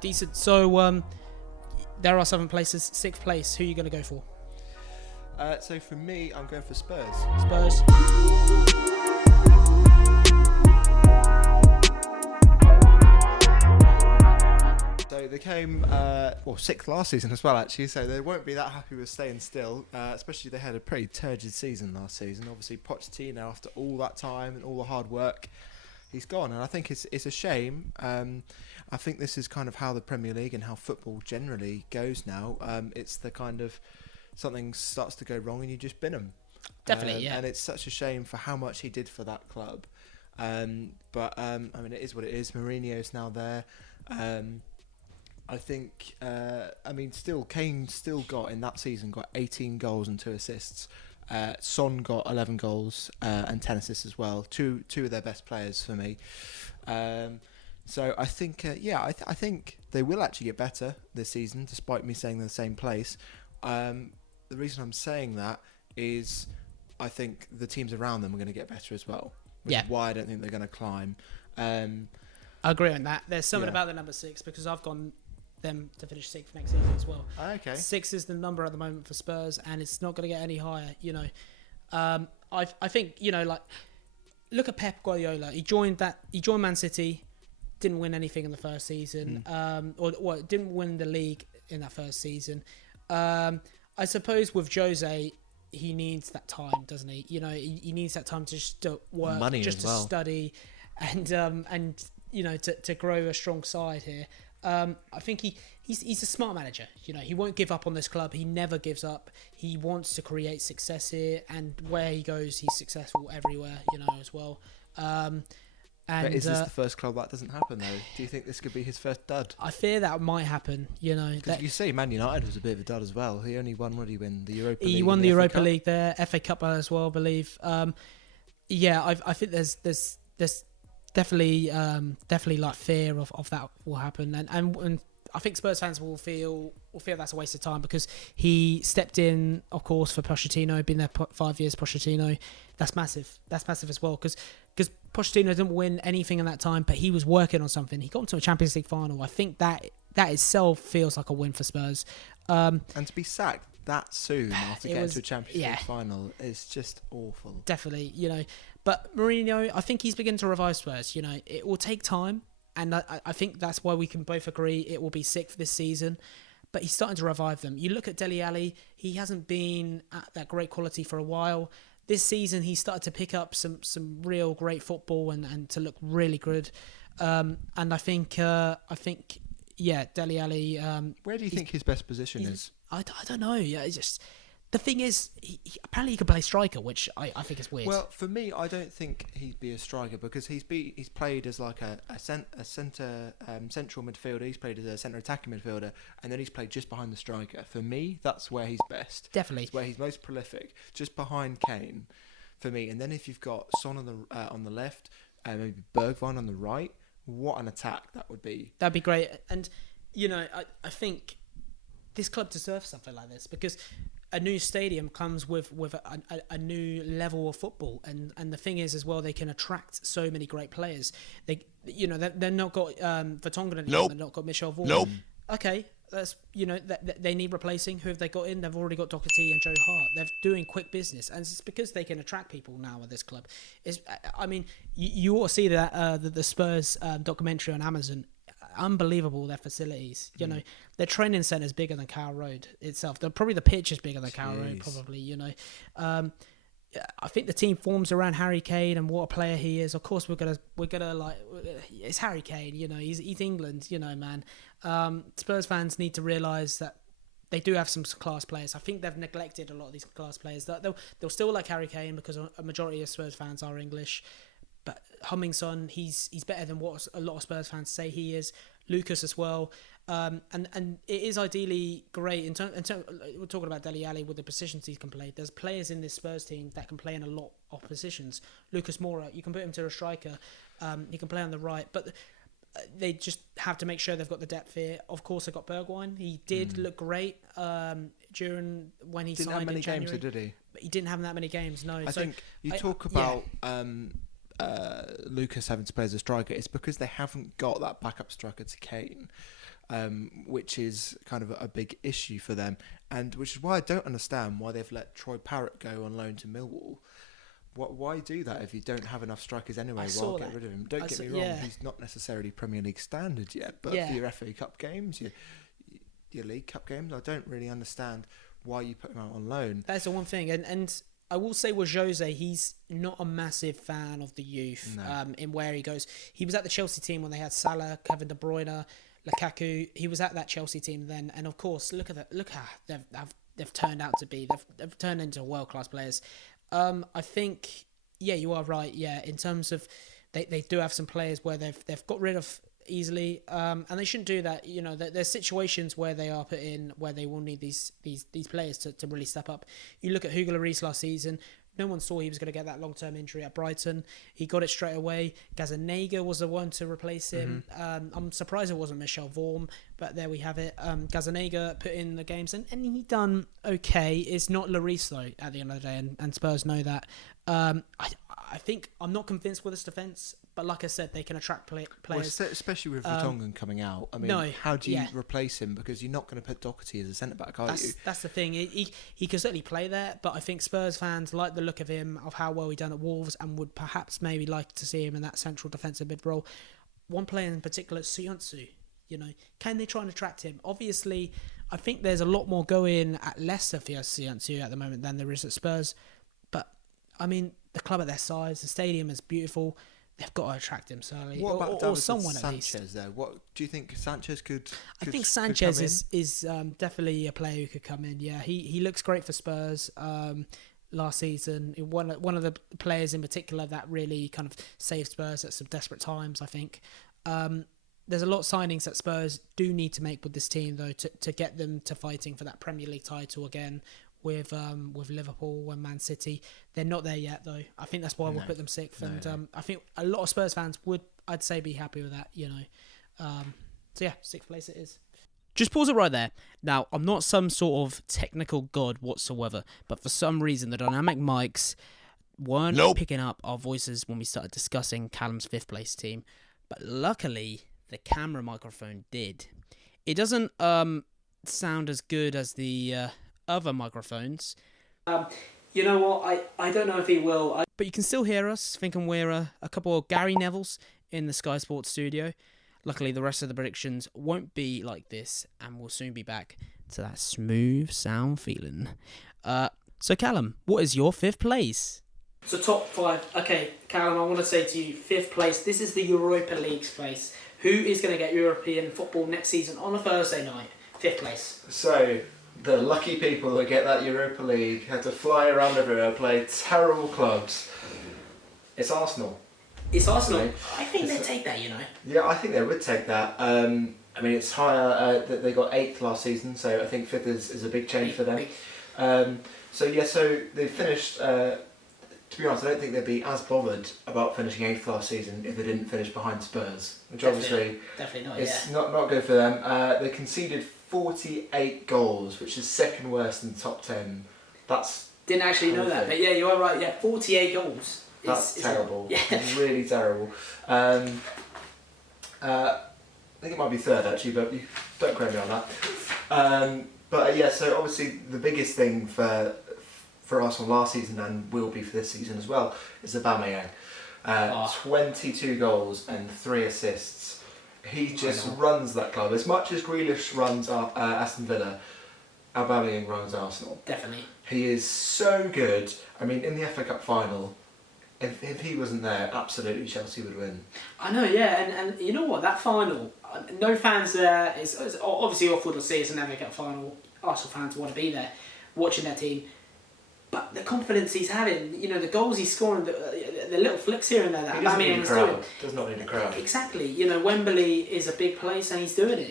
Decent. So there are 7 places. 6th place. Who are you going to go for? So for me, I'm going for Spurs. Spurs. So they came 6th last season as well, actually. So they won't be that happy with staying still. Especially they had a pretty turgid season last season. Obviously Pochettino, after all that time and all the hard work, he's gone, and I think it's a shame. I think this is kind of how the Premier League and how football generally goes now. It's the kind of something starts to go wrong and you just bin them. Definitely, yeah. And it's such a shame for how much he did for that club. But I mean, it is what it is. Mourinho's now there. I think, Kane still got, in that season, got 18 goals and 2 assists. Son got 11 goals and 10 assists as well. Two of their best players for me. So I think, I think they will actually get better this season, despite me saying they're the same place. The reason I'm saying that is I think the teams around them are going to get better as well. Which is why I don't think they're going to climb. I agree on that. There's something about the number 6 because I've gone them to finish 6th next season as well. Okay. 6 is the number at the moment for Spurs, and it's not going to get any higher. I think look at Pep Guardiola. He joined Man City, didn't win anything in the first season, or didn't win the league in that first season. I suppose with Jose, he needs that time, doesn't he? He needs that time to just work, money just as to well. study, and to grow a strong side here. I think he's a smart manager. He won't give up on this club. He never gives up. He wants to create success here, and where he goes, he's successful everywhere. As well. But is this the first club that doesn't happen though? Do you think this could be his first dud? I fear that might happen. Because you say Man United was a bit of a dud as well. He only won. What did he win? The Europa League. He won the Europa League there, FA Cup as well, I believe. I think there's definitely like fear of that will happen, and I think Spurs fans will feel that's a waste of time because he stepped in, of course, for Pochettino, been there 5 years. Pochettino, that's massive as well because Pochettino didn't win anything in that time, but he was working on something. He got into a Champions League final. I think that itself feels like a win for Spurs. And to be sacked that soon after getting to a Champions League final is just awful. Definitely, But Mourinho, I think he's beginning to revive Spurs. It will take time, and I think that's why we can both agree it will be 6th this season. But he's starting to revive them. You look at Dele Alli, he hasn't been at that great quality for a while. This season, he started to pick up some real great football and to look really good. And I think Dele Alli. Where do you think his best position is? I don't know. Yeah, it's just the thing is, apparently he can play striker, which I think is weird. Well, for me, I don't think he'd be a striker because he's played as like a central midfielder. He's played as a centre attacking midfielder, and then he's played just behind the striker. For me, that's where he's best. Definitely, it's where he's most prolific, just behind Kane, for me. And then if you've got Son on the left, maybe Bergwijn on the right, what an attack that would be. That'd be great. And I think this club deserves something like this because a new stadium comes with a new level of football, and the thing is as well, they can attract so many great players. They're not got Vertonghen anymore. They've not got Michel Vaughan. Okay, that's they need replacing. Who have they got in? They've already got Doherty and Joe Hart. They're doing quick business, and it's because they can attract people now at this club. You ought to see that the Spurs documentary on Amazon. Unbelievable, their facilities. Their training centre is bigger than Carrow Road itself. Probably the pitch is bigger than Carrow Road. Probably, I think the team forms around Harry Kane and what a player he is. Of course, we're gonna like it's Harry Kane. He's England. Man. Spurs fans need to realise that they do have some class players. I think they've neglected a lot of these class players. They'll still like Harry Kane because a majority of Spurs fans are English. But Hummingson, he's better than what a lot of Spurs fans say he is. Lucas as well, and it is ideally great. We're talking about Dele Alli with the positions he can play. There's players in this Spurs team that can play in a lot of positions. Lucas Moura, you can put him to a striker. He can play on the right, but they just have to make sure they've got the depth here. Of course, they've got Bergwijn. He did look great during when he didn't signed have many in January. Games, did he? But he didn't have that many games. No, I think you talk about. Lucas having to play as a striker, it's because they haven't got that backup striker to Kane. which is kind of a big issue for them, and which is why I don't understand why they've let Troy Parrott go on loan to Millwall. Why do that if you don't have enough strikers anyway? Well, get rid of him. Don't get me wrong, he's not necessarily Premier League standard yet, but for your FA Cup games, your League Cup games, I don't really understand why you put him out on loan. That's the one thing, and I will say with Jose, he's not a massive fan of the youth. In where he goes. He was at the Chelsea team when they had Salah, Kevin De Bruyne, Lukaku. He was at that Chelsea team then, and of course, look how they've turned out to be. They've turned into world-class players. I think, you are right. Yeah, in terms of they do have some players where they've got rid of easily, and they shouldn't do that. You know, there's situations where they are put in where they will need these players to really step up. You look at Hugo Lloris last season. No one saw he was going to get that long-term injury at Brighton. He got it straight away. Gazzaniga was the one to replace him. I'm surprised it wasn't Michel Vorm, but there we have it. Gazzaniga put in the games, and he done okay. It's not Lloris, though, at the end of the day, and Spurs know that. I think I'm not convinced with this defence, but like I said, they can attract players. Well, especially with Vertonghen coming out. I mean, how do you replace him? Because you're not going to put Doherty as a centre-back, are you? That's the thing. He can certainly play there, but I think Spurs fans like the look of him, of how well he done at Wolves, and would perhaps maybe like to see him in that central defensive mid role. One player in particular, Söyüncü. You know, can they try and attract him? Obviously, I think there's a lot more going at Leicester for Söyüncü at the moment than there is at Spurs. But, I mean, the club at their size, the stadium is beautiful. They've got to attract him, certainly. What about or someone Sanchez, at least. Though? What do you think Sanchez could I think Sanchez is definitely a player who could come in. Yeah, he looks great for Spurs. Last season, one of the players in particular that really kind of saved Spurs at some desperate times, I think. There's a lot of signings that Spurs do need to make with this team, though, to get them to fighting for that Premier League title again with Liverpool and Man City. They're not there yet, though. I think that's why we'll put them sixth. And I think a lot of Spurs fans would, I'd say, be happy with that, you know. So, yeah, sixth place it is. Just pause it right there. Now, I'm not some sort of technical god whatsoever, but for some reason, the dynamic mics weren't picking up our voices when we started discussing Callum's fifth place team. But luckily, the camera microphone did. It doesn't sound as good as the other microphones. You know what? I don't know if he will. But you can still hear us, thinking we're a couple of Gary Nevilles in the Sky Sports studio. Luckily, the rest of the predictions won't be like this, and we'll soon be back to that smooth sound feeling. So, Callum, what is your fifth place? So, top five. Okay, Callum, I want to say to you, fifth place. This is the Europa League's place. Who is going to get European football next season on a Thursday night? Fifth place. So, the lucky people that get that Europa League had to fly around everywhere, play terrible clubs. It's Arsenal. It's Arsenal. I think they'd take that, you know. Yeah, I think they would take that. I mean, it's higher. They got 8th last season, so I think 5th is a big change for them. So they finished. To be honest, I don't think they'd be as bothered about finishing 8th last season if they didn't finish behind Spurs, which definitely not. It's not good for them. They conceded 48 goals, which is second worst in the top 10. That's didn't actually know that, but yeah, you are right. Yeah, 48 goals. That's terrible. It's really terrible. I think it might be third actually, but you don't quote me on that. So obviously the biggest thing for Arsenal last season and will be for this season as well is Aubameyang. 22 goals and 3 assists. He just runs that club. As much as Grealish runs Aston Villa, Aubameyang runs Arsenal. Definitely. He is so good. I mean, in the FA Cup final, if he wasn't there, absolutely Chelsea would win. I know, yeah, and you know what? That final, no fans there. It's obviously awful to see. It's an FA Cup final. Arsenal fans want to be there, watching their team. But the confidence he's having, you know, the goals he's scoring, the little flicks here and there. That he doesn't need a crowd. Does not need a crowd. Exactly. You know, Wembley is a big place, and he's doing it.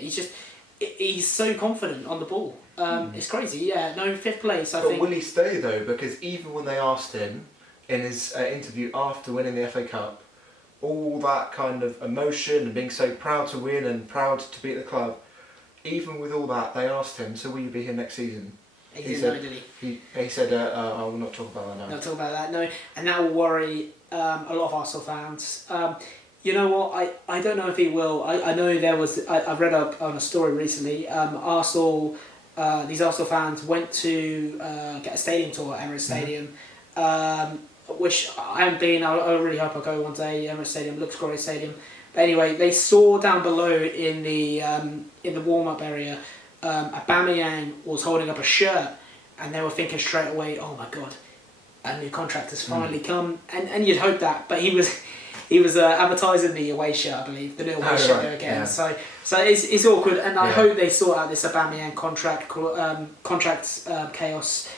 He's so confident on the ball. It's crazy. Yeah. No, 5th place. I think. But will he stay though? Because even when they asked him in his interview after winning the FA Cup, all that kind of emotion and being so proud to win and proud to be at the club, even with all that, they asked him, so will you be here next season? He said, no, did he said, I will not talk about that now. Not talk about that, no. And that will worry a lot of Arsenal fans. You know what? I don't know if he will. I know there was. I've read up on a story recently. Arsenal, these Arsenal fans went to get a stadium tour at Emirates Stadium, which I haven't been. I really hope I go one day. Emirates Stadium looks great stadium. But anyway, they saw down below in the warm up area, Aubameyang was holding up a shirt, and they were thinking straight away, "Oh my God, a new contract has finally come." And you'd hope that, but he was advertising the away shirt, I believe, the new away shirt again. Yeah. So it's awkward, and I hope they sort out this Aubameyang contract chaos,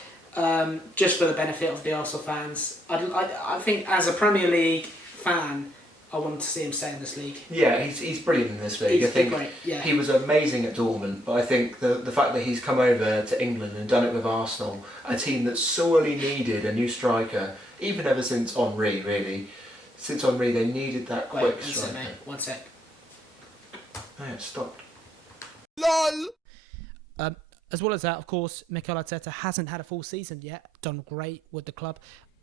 just for the benefit of the Arsenal fans. I think as a Premier League fan, I want to see him stay in this league. Yeah, he's brilliant in this league. I think great. Yeah. He was amazing at Dortmund, but I think the fact that he's come over to England and done it with Arsenal, a team that sorely needed a new striker, even ever since Henry, really. Since Henry, they needed that quick striker. One sec. Oh, it stopped. LOL! As well as that, of course, Mikel Arteta hasn't had a full season yet. Done great with the club.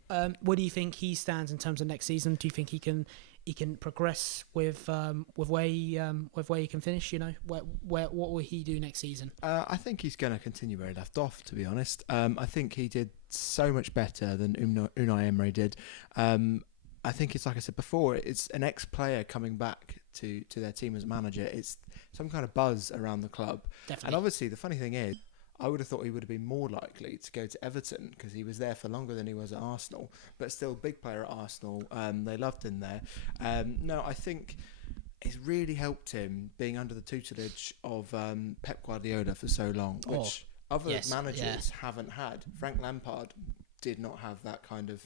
Where do you think he stands in terms of next season? Do you think he can progress with where he can finish? You know, what will he do next season? I think he's going to continue where he left off. To be honest, I think he did so much better than Unai Emery did. I think it's like I said before. It's an ex-player coming back to their team as manager. It's some kind of buzz around the club. Definitely. And obviously, the funny thing is, I would have thought he would have been more likely to go to Everton because he was there for longer than he was at Arsenal, but still big player at Arsenal. They loved him there. No, I think it's really helped him being under the tutelage of Pep Guardiola for so long, which other managers haven't had. Frank Lampard did not have that kind of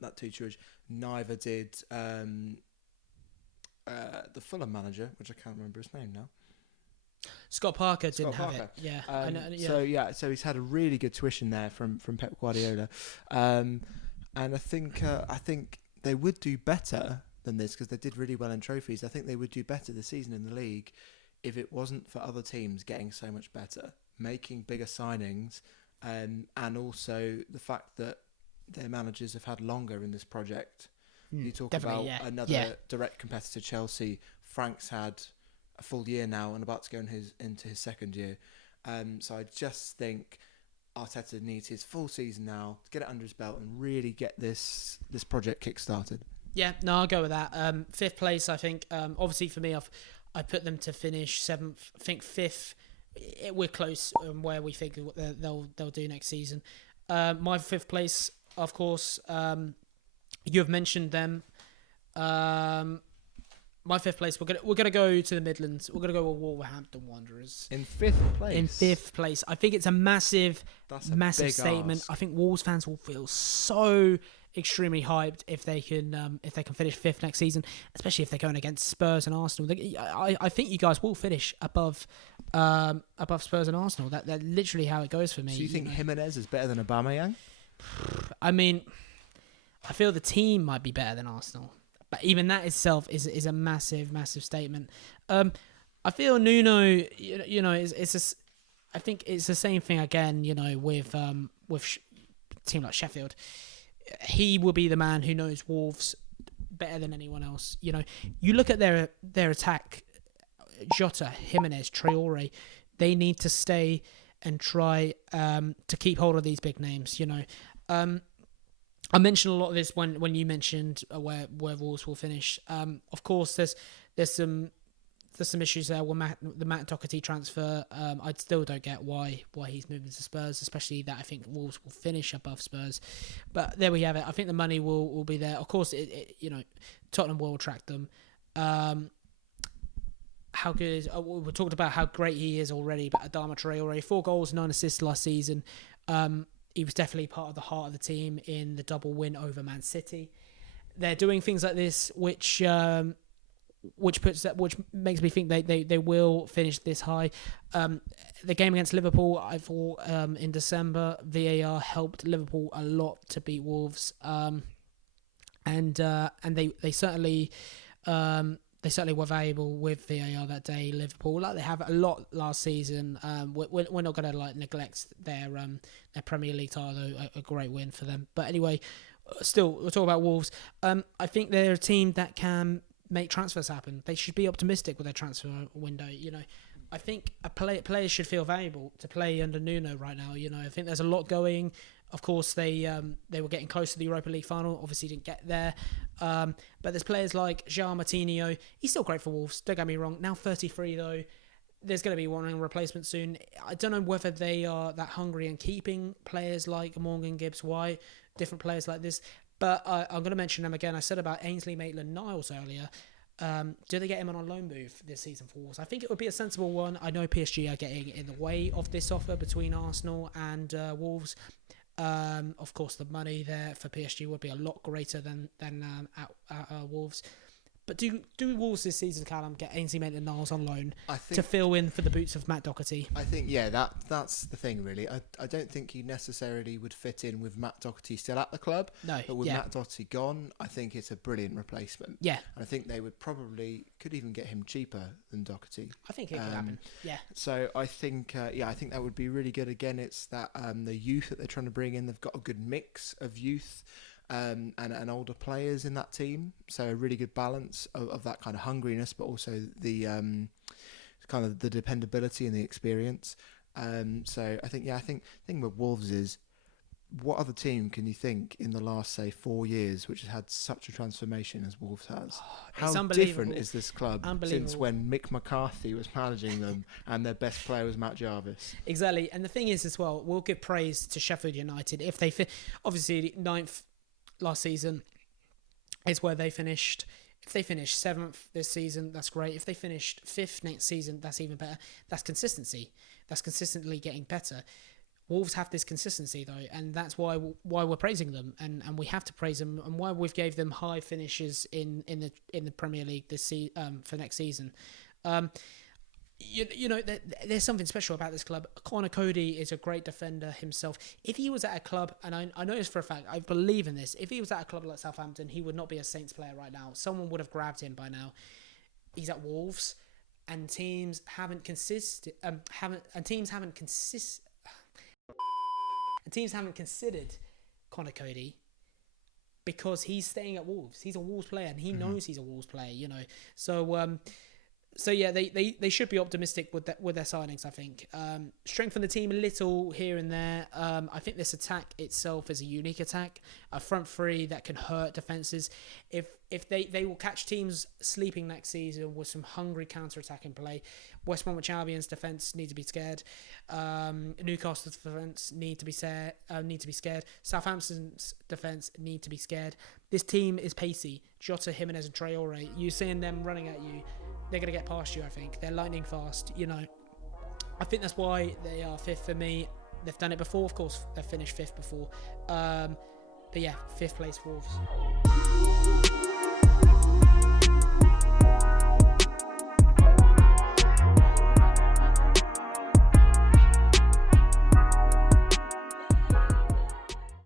that tutelage. Neither did the Fulham manager, which I can't remember his name now. Scott Parker didn't have it. Yeah. I know, yeah. So he's had a really good tuition there from Pep Guardiola, and I think they would do better than this because they did really well in trophies. I think they would do better this season in the league if it wasn't for other teams getting so much better, making bigger signings, and also the fact that their managers have had longer in this project. You talk about another direct competitor, Chelsea. Frank's had a full year now and about to go into his second year. So I just think Arteta needs his full season now to get it under his belt and really get this project kick-started. Yeah, no, I'll go with that. Fifth place, I think. Obviously, for me, I put them to finish seventh. I think fifth. We're close on where we think they'll do next season. My fifth place, of course, you have mentioned them. My fifth place, we're gonna go to the Midlands. We're gonna go with Wolverhampton Wanderers in fifth place. In fifth place, I think it's a massive statement. Ask. I think Wolves fans will feel so extremely hyped if they can finish fifth next season, especially if they're going against Spurs and Arsenal. I think you guys will finish above Spurs and Arsenal. That's literally how it goes for me. So you think Jimenez is better than Aubameyang? I mean, I feel the team might be better than Arsenal. But even that itself is a massive statement. I feel Nuno, I think it's the same thing again. With team like Sheffield, he will be the man who knows Wolves better than anyone else. You look at their attack, Jota, Jimenez, Traore, they need to stay and try to keep hold of these big names. I mentioned a lot of this when you mentioned where Wolves will finish. Of course, there's some issues there with the Matt Doherty transfer. I still don't get why he's moving to Spurs, especially that I think Wolves will finish above Spurs. But there we have it. I think the money will be there. Of course, Tottenham will attract them. How good? We talked about how great he is already. But Adama Traore, 4 goals, 9 assists last season. He was definitely part of the heart of the team in the double win over Man City. They're doing things like this, which makes me think they will finish this high. The game against Liverpool, I thought in December, VAR helped Liverpool a lot to beat Wolves, and they certainly. They certainly were valuable with VAR that day, Liverpool. Like they have a lot last season. We're not going to neglect their Premier League title, a great win for them. But anyway, still, we'll talk about Wolves. I think they're a team that can make transfers happen. They should be optimistic with their transfer window. You know, I think players should feel valuable to play under Nuno right now. You know, I think there's a lot going. Of course, they were getting close to the Europa League final. Obviously, didn't get there. But there's players like João Martinho. He's still great for Wolves. Don't get me wrong. Now 33 though. There's going to be one replacement soon. I don't know whether they are that hungry in keeping players like Morgan Gibbs-White, different players like this. But I'm going to mention them again. I said about Ainsley Maitland-Niles earlier. Do they get him on a loan move this season for Wolves? I think it would be a sensible one. I know PSG are getting in the way of this offer between Arsenal and Wolves. Of course, the money there for PSG would be a lot greater than at Wolves. But do Wolves this season, Callum, get Ainsley Maitland-Niles on loan to fill in for the boots of Matt Doherty? I think, that's the thing, really. I don't think he necessarily would fit in with Matt Doherty still at the club. No, but with Matt Doherty gone, I think it's a brilliant replacement. Yeah. And I think they could even get him cheaper than Doherty. I think it could happen. Yeah. So I think, I think that would be really good. Again, it's that the youth that they're trying to bring in. They've got a good mix of youth. And older players in that team, so a really good balance of that kind of hungriness, but also the kind of the dependability and the experience. So I think the thing with Wolves is, what other team can you think in the last, say, 4 years which has had such a transformation as Wolves has? How different is this club since when Mick McCarthy was managing them and their best player was Matt Jarvis? Exactly, and the thing is as well, we'll give praise to Sheffield United if they obviously 9th. Last season is where they finished. If they finish 7th this season, that's great. If they finished 5th next season, that's even better. That's consistency. That's consistently getting better. Wolves have this consistency though, and that's why we're praising them, and we have to praise them, and why we've gave them high finishes in the Premier League for next season. You know, there's something special about this club. Connor Cody is a great defender himself. If he was at a club, and I know this for a fact, I believe in this, if he was at a club like Southampton, he would not be a Saints player right now. Someone would have grabbed him by now. He's at Wolves, and teams haven't considered Connor Cody because he's staying at Wolves. He's a Wolves player, and he knows he's a Wolves player, you know. So yeah, they should be optimistic with their signings. I think strengthen the team a little here and there. I think this attack itself is a unique attack, a front three that can hurt defenses. If they will catch teams sleeping next season with some hungry counter-attacking play. West Bromwich Albion's defence need to be scared. Newcastle's defence need to be scared. Southampton's defence need to be scared. This team is pacey. Jota, Jimenez, and Traore. You seeing them running at you, they're going to get past you, I think. They're lightning fast, you know. I think that's why they are 5th for me. They've done it before, of course. They've finished 5th before. But yeah, 5th place Wolves.